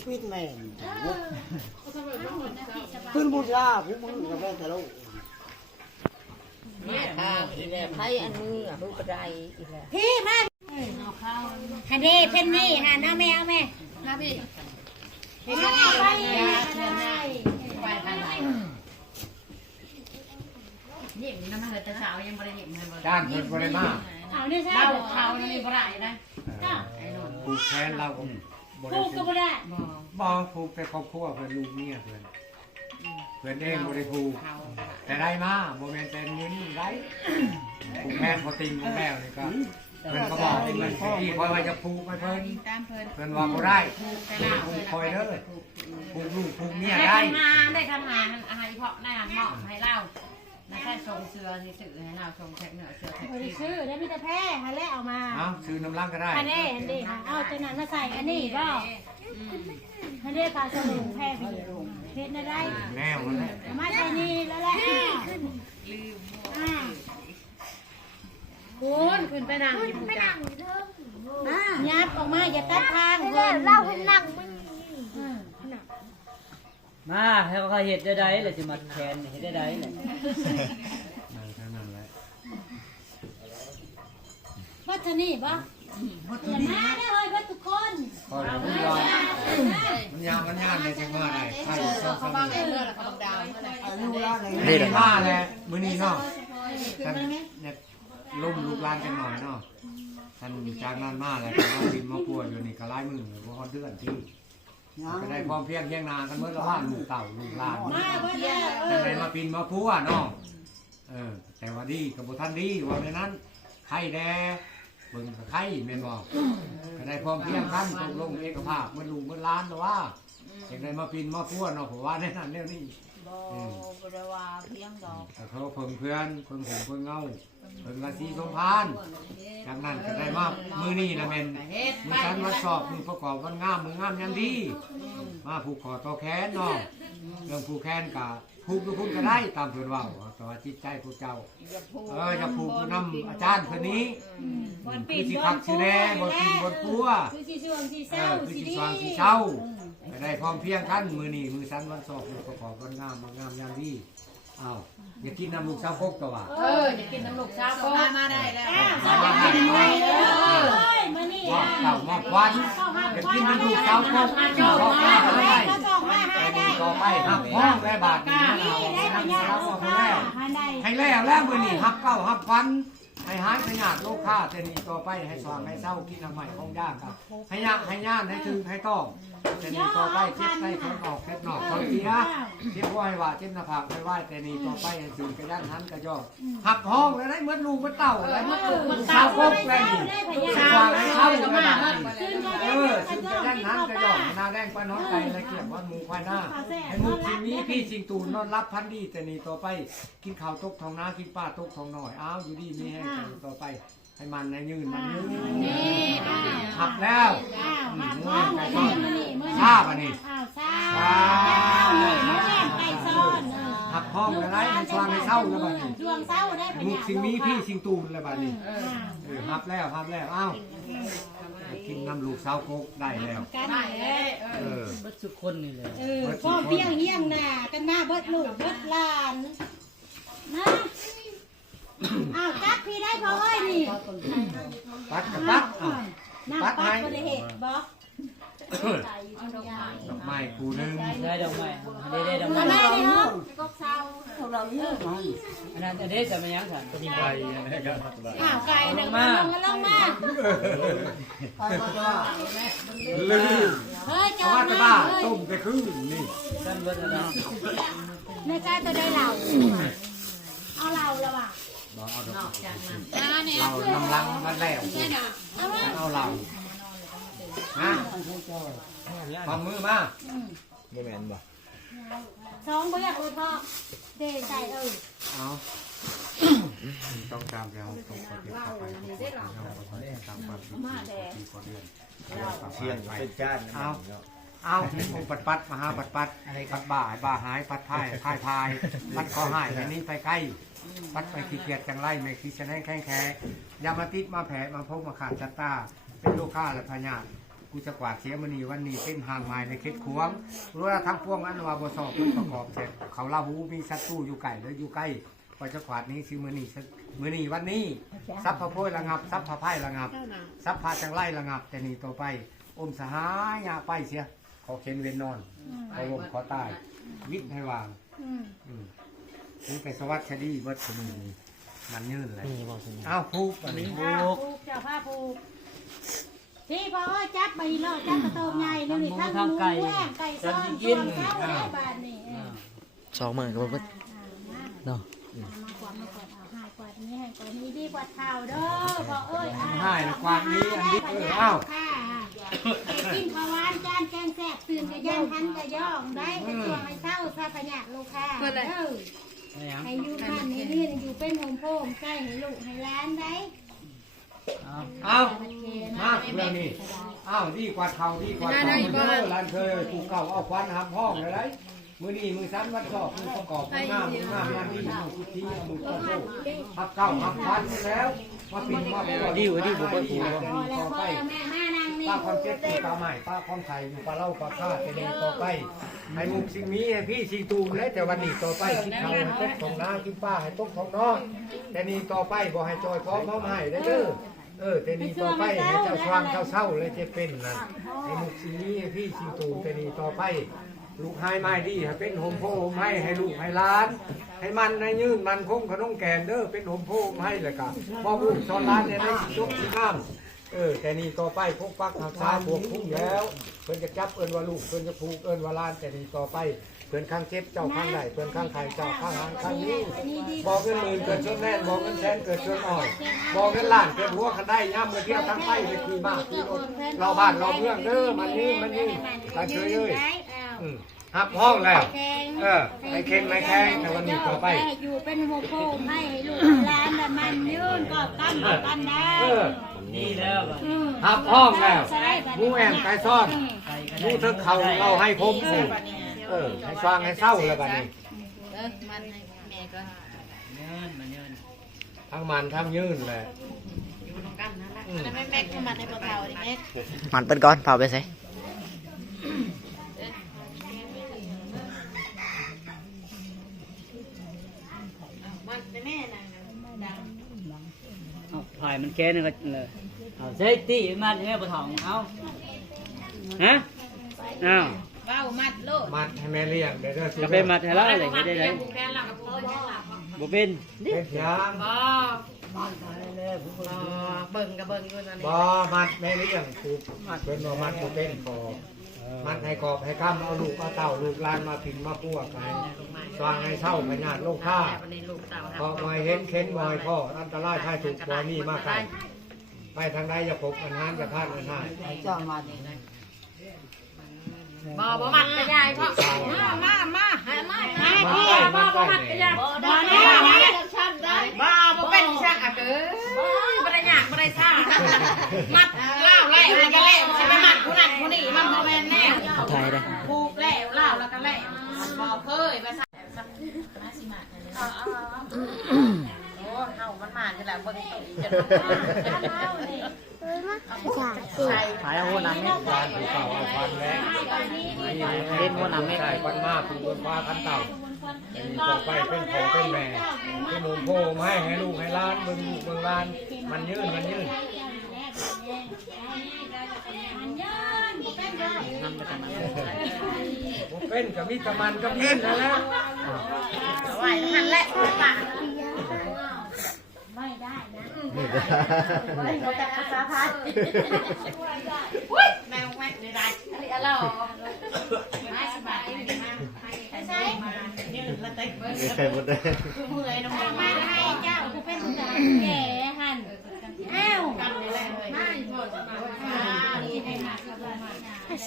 ชีวิตแม่ขึ้นบูชาผู้มึงกับแม่แต่ละอีแหละไพ่อันนี้รูปใดอีแหละ พี่มาฮันเดเพนนี่ฮะน้าแม่เอาแม่มาพี่ไปนิ่มน้ำมันแต่เช้ายังบรินิ่มเลย จ้างเพิ่นบ่ได้มา เอาเนี่ยใช่ เขานี่บ่ได้นะ ผูกแขนเราก็บ่ พู ได้ ดก็ไม่ได้ บ่ผูกแต่ครอบครัวเพิ่นลูกเมียเพิ่นเองบ่ได้ผูกแต่ได้มาบ่แม่นแต่เงินได้ผูกแขนพอติงบ่แล้วนี่ก็เพิ่นก็บอกเพิ่นที่คอยว่าจะผูกให้เพิ่นเพิ่นว่าบ่ได้ผูกคอยเด้อผูกลูกผูกเมียได้ ได้คำหาอาหารเพาะได้อาหารเหมาะให้เล่าแล้วแค่ส่งเสือที่สื่อให้เราส่งแท็กเหนือเสือแท็ก ไม่ได้ซื้อได้มีแต่แพ้ฮันเล่เอามา เอ้าซื้อน้ำล้างก็ได้ ฮันเล่ฮันเล่เอาตัวนั้นมาใส่อันนี้ก็ฮันเล่ปลาสลิงแพ้ไปเพชรได้ แนวมันแหละ มาใส่นี่แล้วแหละคุณขึ้นไปนั่งอยู่ไปนั่งยับออกมาอย่าตัดทางเพื่อนเล่าให้นั่งมึง มาให้เขาเห็ดได้ได้เลยจะมาแทนเห็ดได้ได้เลย นั่นเท่านั้นแหละ วัฒนี่ปะอย่ามาได้เลยวัทุกคน คอยมันยาวมันยาวในจังหวะใดใครเขาบ้างไงเมื่อเขาดาวนี่แหละมาแหละมื้อนี้เนาะท่านเนี่ยล่มลูกหลานกันหน่อยเนาะท่านจากนั้นมาแล้วก็บินมาป่วยอยู่นี่ก็หลายมื้อบ่ฮอดเดือนที่ก็ได้ความเพียงเคียงนากันเมื่อละบ้านลูกเต่าลูกหลานจังไดมาปินมาพัวเนาะแต่ว่าดีกับบ่ทันดีว่าในนั้นไข่แดเบิ่งกับไข่แม่นบ่ก็ได้ความเพียงกันตกลงเอกภาพเมื่อลูกเมื่อหลานแล้วว่าจังไดมาปินมาพัวเนาะเพราะว่าในนั้นแนวนี้ บ่ได้ว่าเพียงดอก แต่เขาเพิ่งเพื่อนเพิ่งผมเพิ่งเงาเพิ่งราศีสมพานจากนั้นก็ได้มามือนี่นะเมนมือฉันมาสอบมือประกอบวันงามมืองามยังดีมาผูกคอต่อแขนเนาะเรื่องผูกแขนกับผูกทุกคนก็ได้ตามเพื่อนว่าแต่ว่าจิตใจผู้เจ้าจะผูกนำอาจารย์คนนี้คือสิขักสิแน่บนกินบนปัว คือสีช่วงสีเศร้า คือสิสว่างสิเช้าก็ได้พร้อมเพียงกันมือนี่มือฉันวันสอบมือประกอบวันงามมืองามยังดีอ้าวอย่ากินน้ำลูกสาวพกตัวว่า อย่ากินน้ำลูกเช้าก็มาได้แล้ว มากินไปเลยมานี่ มอบเต่ามอบควันอย่ากินน้ำลูกสาวพกชอบมาหาได้แต่ดีต่อไปหักห้องและบาทนี้เรานั่งสาวพอแล้วให้แล้วมือนี่หักเก้าหักควันให้หายขยาดโลค่าเจนีต่อไปให้สว่างให้เศร้ากินน้ำใหม่ห้องยากครับให้ยากให้ย่านให้ถึงให้ต้องเจนีต่อไปเจ็บได้แข็งออกแข็งนอกคอยเสียเจ็บว่าให้ว่าเจ็บหน้าผากให้ว่าเจนีต่อไปให้ถึงกระยันหันกระยอหักห้องแล้วได้เมื่อลูกเมื่อเต่าแล้วเมื่อลูกสาวพกแล้วนี่สว่างให้เศร้าขนาดนี้ถึงกระยันหันกระยอหน้าแดงปนอนใจและเกียบวันหมูควายหน้าให้มุกสิ่งนี้พี่สิ่งตูนนอนรับพันดีเจนีต่อไปกินข้าวตกทองน้ากินป้าตกทองหน่อยอ้าวอยู่ดีมีแห้งต่อไปให้มันในยืนมันยืนหักแล้วมือไก่ซ้อนซาบอันนี้หักห้องอะไรมันชวนให้เศร้าแล้วบ้านี้มุกสิ่งนี้พี่สิ่งตูนแล้วบ้านี้หักแล้วอ้าวกินน้ำลูกสาวโคกได้แล้วเบิดทุกคนนี่เลย ก็เบี้ยงเยี่ยงหน้ากันหน้าเบิดลูกเบิดหลานนะอ้าวตัดพี่ได้พอเอ้ยนี่ ปัดกับปัด น้าปัดบริเหตุบอก ดอกไม้คู่นึง ได้ดอกไม้ได้ดอก ทำไม ไม้ นี่เนาะ เราเยอะมัน อันนั้นอันนี้จะมายังสัน อ้าวไก่หนึ่งมาลงกันลงมา ใครมาจะว่า ลืม เฮ้ยจอ ว่า ด จะ มา บ้า เฮ้ย ต้มจะคืนนี่ ท่านเบิดอะไร ในกายตัวได้เหล่าเอาเหล่าแล้วว่ะ บอกเอาดอกเรานำลังมันแล้วเอาเราฮะความมือมา ไม่แม่นบ่ สองบ่อยากโอทอกเดใจเอาต้องตามเราต้องปฏิบัติไปตามความคิดที่คนเรียน เชียงเป็นจานเอาองค์ปัดมหาปัดปัดบ่าหายปัดพายปัดคอหายอันนี้ไปใกล้ปัดไปขี้เกียจจังไรไม่ขี้จะแน่งแข็งแค่ยามาติดมาแผลมาพบมาขาดจัตตาเป็นโรคฆ่าและพยาธิ กูจะกวาดเสียมื้อนี้วันนี้เป็นห่างหมายในเขตขวงรู้ว่าทั้งพวงอันว่าบ่สอบมันประกอบเสร็จเขาลาหูมีศัตรูอยู่ไกลหรืออยู่ใกล้ก็จะกวาดนี้ซื้อมื้อนี้วันนี้ทรัพย์พระโพยระงับทรัพย์พระไพ่ระงับทรัพย์พระจังไรระงับแต่นี่ต่อไปอมสหายาไปเสียขอเข็นเวนนอนขอลมขอตายวิทย์ให้วางนี่ไปสวัสดิ์ดีเบิดสมุนมันยืนเลยอ้าวผูกอันนี้ ผูกเจ้าผ้าผูกที่พ่อจับไปรอดจับกระโตงใหญ่นี่นี่ทั้งหมูแห้งไก่ซ้อนส่วนเท้าแล้วบานนี่ 20,000ก็บ่เบิดเนาะ มากวาดเอาหายกวาดนี้ให้กวาดนี้ดีกว่าเท้าเด้อพ่อเอ้ย ให้กวาดนี้อันนี้อ้าว ค่ะกินข้าวหวานจานแกงแซ่บตื่นกระย่างทันกระย่องได้กระช่วงให้เศร้าซาพญะลูกค้าเด้อให้อยู่บ้านนี้นี่อยู่เป็นโฮมโพมใกล้ให้ลูกให้ร้านได้ เอามาเรื่องนี้อ้าวดีกว่าเท่าดีกว่าเท่าเด้อร้านเคยกูเก่าเอาควันหำห้องเลยไรมือนี้มือซ้ำวัดชอบมือประกอบมือหน้ามือดีมือคุทีมือโตโต้ทับเก่าทับควันแล้วมาปิดมาปวดดีบ่เปิดหูต่อไปป้าความเจ็บตาใหม่ป้าความไข่อยู่ปลาเล่าปลาข้าจะดีต่อไปให้มุกสิ่งนี้ให้พี่สิ่งตูมและแต่วันนี้ต่อไปคิดเขาให้ตกของน้าคิดป้าให้ตกของน้องแต่นี่ต่อไปบ่ให้จอยพร้อมเมาให้ได้เด้อแต่นี่ต่อไปให้เจ้าความเจ้าเศร้าเลยจะเป็นนะให้มุกสิ่งนี้ให้พี่สิ่งตูมแต่นี่ต่อไปลูกให้ไม้ดีให้เป็นโฮมโพมให้ลูกให้ล้านให้มันในยืนมันคงขนมแกนเด้อเป็นโฮมโพมให้เลยค่ะพ่อบุญสอนล้านเนี่ยได้ยกที่ข้ามแต่นี่ต่อไปพวกปักหักษาพวกพุ่งแล้วเพิ่นจะจับเอิ้นว่าลูกเพิ่นจะผูกเอิ้นว่าล้านแต่นี่ต่อไปเพิ่นข้างเจ็บเจ้าข้างใดเพิ่นข้างไข่เจ้าข้างหางข้างนี้บอกเงินหมื่นเกิดชนแน่นบอกเงินแสนเกิดชนอ่อยบอกเงินล้านเกิดหัวคันได้ย่ำเงินเที่ยวทั้งไปไปขี่ม้าขี่รถเราบ้านเราเมืองเด้อมันนี่ตาเฉยเลยหับห้องแล้วไอ้เค็งไม่แข็งแต่วันนี้ต่อไปอยู่เป็นโฮมโพมให้ลูกร้านมันยืนก็ตั้งกันได้นี่แล้วหับห้องแล้วมูแอมไก่ซ่อนมูเธอเขาเราให้ผมสิให้ฟังให้เศร้าเลยบัดนี้มันให้แม่ก็ทั้งมันทั้งยืนเลยอยู่ตรงกันนั่นแหละแล้วแม่ก็มันให้บ่เฒ่าดิแม่มันเป็นก้อนเผาไปใส่ถ่ายมันแค่นึงก็เลยเอาใส่ตีมันแม่บ่ท้องเอาฮะอ้าว เว้ามัดโลดมัดให้แม่เลี้ยงเด้อจะไปมัดให้เราเลยได้ได้บ่เป็นยังเบิ่งกับเบิ่งอยู่นั่นนี่บ่มัดแม่เลี้ยงผูกมัดเป็นบ่มัดบ่เป็นพอมัดให้กอบให้ข้ามเอาลูกเอาเต่าลูกหลานมาพิมพ์มาปั้วกันสร้างให้เศร้าพญาติโลกข้าพอมาเห็นเข็นบ่อยพ่ออันตรายถ้าถูกบ่มีมากไปไปทางใดอย่าพบอันนั้นจะพลาดอันนั้นเจ้ามานี่นะบ่มัดก็ยายพ่อมาให้มาพี่บ่มัดก็ยายบ่ได้ชัดได้บ่เป็นชักอ่ะเด้อบ่ได้ยากบ่ได้ซ่ามัดเล่าไล่มันก็เล่สิไปมัดผู้นั้นผู้นี้มันบ่แม่นแน่ไทยได้ผูกแล้วเล่าแล้วก็เล่บ่เคยไปซ่ามาสิมาโอ้เฮามันมาจังได๋เบิ่งจะเฮานี่ถ่ายเอาหัวหนังนี่ บ้านเก่าเอาฟันแล้ว เล่นหัวหนังนี่ ใช่ปันมากผูกฟ้าคันเต่าต่อไปเป็นของเป็นแม่เป็นหมูโพมให้ลูกให้ล้านเบิ่งลูกเบิ่งล้านมันยืนเป็นกับมีตะมันกับยืนนั่นแหละไหวหันแหละป่ะไม่ได้นะไม่ได้ภาษาไทยอุ้ยแมวแม่ได้อะไรเราไม่สบายไม่ใช่ยืนละเต็กใครหมดได้เมื่อยน้องมาให้เจ้ากูเป็นผู้ชายแก่หันอ้าว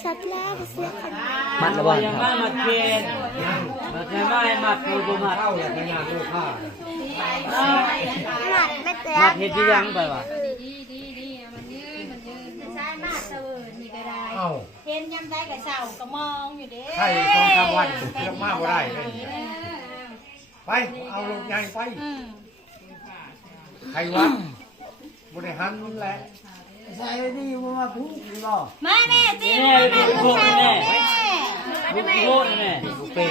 ชัดแล้วเสียมัดระวังยังมาเกณฑ์มัดให้มาให้มัดปูปูมัดเข้าเลยพญาลูกข้ามัดเห็ดที่ยังไปวะดีมันยืนใช่มากเสวยนี่ก็ได้เห็นยำได้กับเสาก็มองอยู่เด้ใช่2-3 วันเลือกมากบ่ได้ไปเอาลูกใหญ่ไปใครวัดบริหารแหละ ใส่ดีมาพูดหรอ มาแม่จีมาแม่ลูกสาวแม่ ลูกโคตรแม่ลูกเป็ด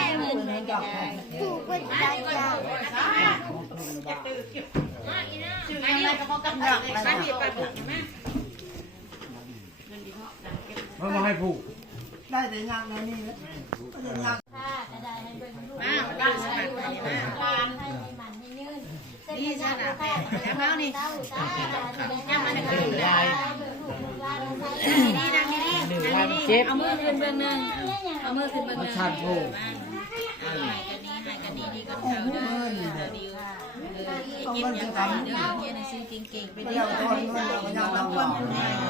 ถูกกดใจจ้า อะไรก็บอกกับดักสาเหตุไปบุกแม่ มันมาให้ผูกได้แต่ยังในนี่นะก็จะยัง ค่ะจะได้ให้เบิ่งลูก มาบ้านสมัคร ทานให้มันให้ยืนนี่ใช่ไหมแล้วเมานี่ยังมันก็อยู่ได้นี่ดังนี่ เจ็บ เอามือขึ้นเบื้องนึงเอามือขึ้นเบื้องนึง ชันผูก กันดีก็เท่าเด้อดีกินยังไงเด้อเฮียน่ะซื้อเก่งๆไป ไม่ เด้ ได้ อ ตอนนู้นเราก็ยังต้องรอ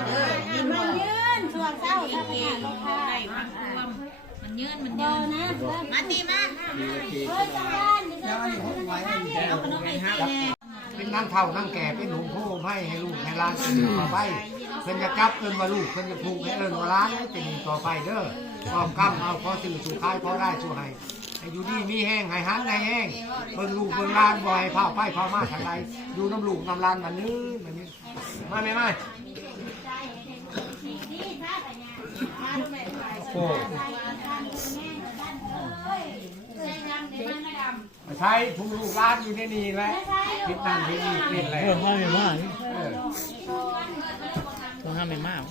เด้อกิน มันยืนส่วนเจ้าถ้าพยาลูกค้า ได้ความความมันยืนมัน เบ ยื อน นะ มาตีมา เฮ้ยจังหวัดนี่ก็ เอาขนมไอติม เป็นนั่งเท่านั่งแก่เป็นหนุ่มผู้ให้ลูกให้ร้านเป็นต่อไปเพิ่นจะจับเอิ้นว่าลูกเพิ่นจะผูกให้เอิ้นว่าร้านให้เป็นต่อไปเด้อความกำเอาพอสื่อสู่คายพอได้สู่ให้อยู่ดีมีแห้งให้หันให้แห้งเบิ่งลูกเบิ่งร้านบ่ให้เผาไปเผามาทางใดอยู่น้ำลูกน้ำร้านมันนี้มาไม่มาโอ้ใช้ผู้ลูกร้านอยู่ในนี่แหละคิดนั่นคิดนี่เป็นอะไร ห้ามไม่มากต้องห้ามไม่มาก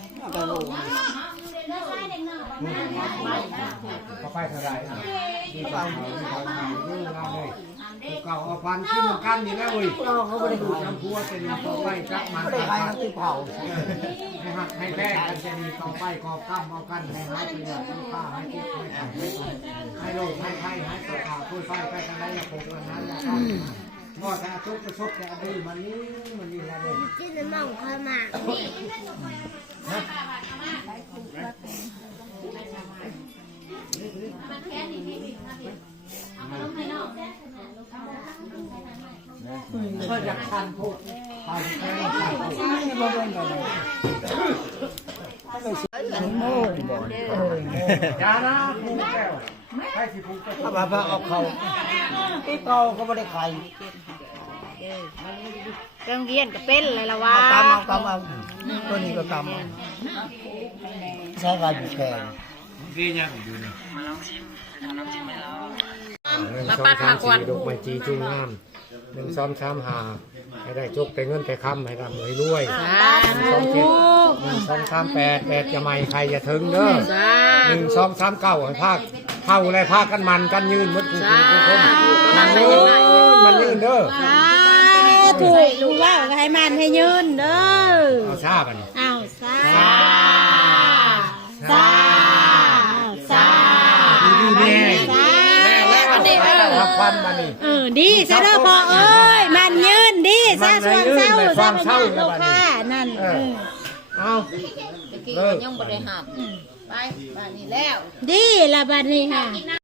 ก็ไปเท่าไรดีเปล่าเรื่องงานเลยเก่าเอาฟันขึ้นกันนี่แล้วเว้ยเขาไม่ได้ดูน้ำพัวเป็นต่อไปจักมันไม่ได้ไปน้ำตีเผาให้หักให้แรกกันจะมีต่อไปกอบกั้มเอากันให้หายไปเลยให้ฆ่าให้ติดให้ขังให้โรคให้ไข้ให้ตัวข่าวช่วยไฟไปกันได้ละผมวันนั้นละครับพอถ้าทุกประสบแกดีมันนี่อะไรเลย กินน้ำข้าวหมาก ก็อยากทานพวกไปแค่ไม่มาเป็นกันเลยยานะผูกแก้วให้สิผูกถ้ามาเอาเขาที่เก่าก็ไม่ได้ใคร เครื่องเรียนก็เป็นเลยละวะ เอาตัวนี้ก็กำใช้การอยู่แข่งดียังอยู่นี่มาปัดมากวนดอกไม้จีจุ่มงาม1 2 3 5ให้ได้จกแต่เงินแต่คำให้ร่ำให้รวย1 2 7 1 2 3 8 8จะไม่ใครจะถึงเด้อ1 2 3 9ให้ภาคเข้าและภาคกันมันกันยืนมัดคู่คนมันยืนเด้อ ถูกลูกว่าให้มันให้ยืนเด้อ เอาซาบัน เอาซาซาซา ดีแน่แล้วควันมานี่ ดีซะเด้อพ่อเอ้ยมันยืนดีซะช่วงเช้าซะพญาลูกค้านั่น เอา ยังบ่ได้หับไปบ้านนี้แล้ว ดีละบัดนี้ค่ะ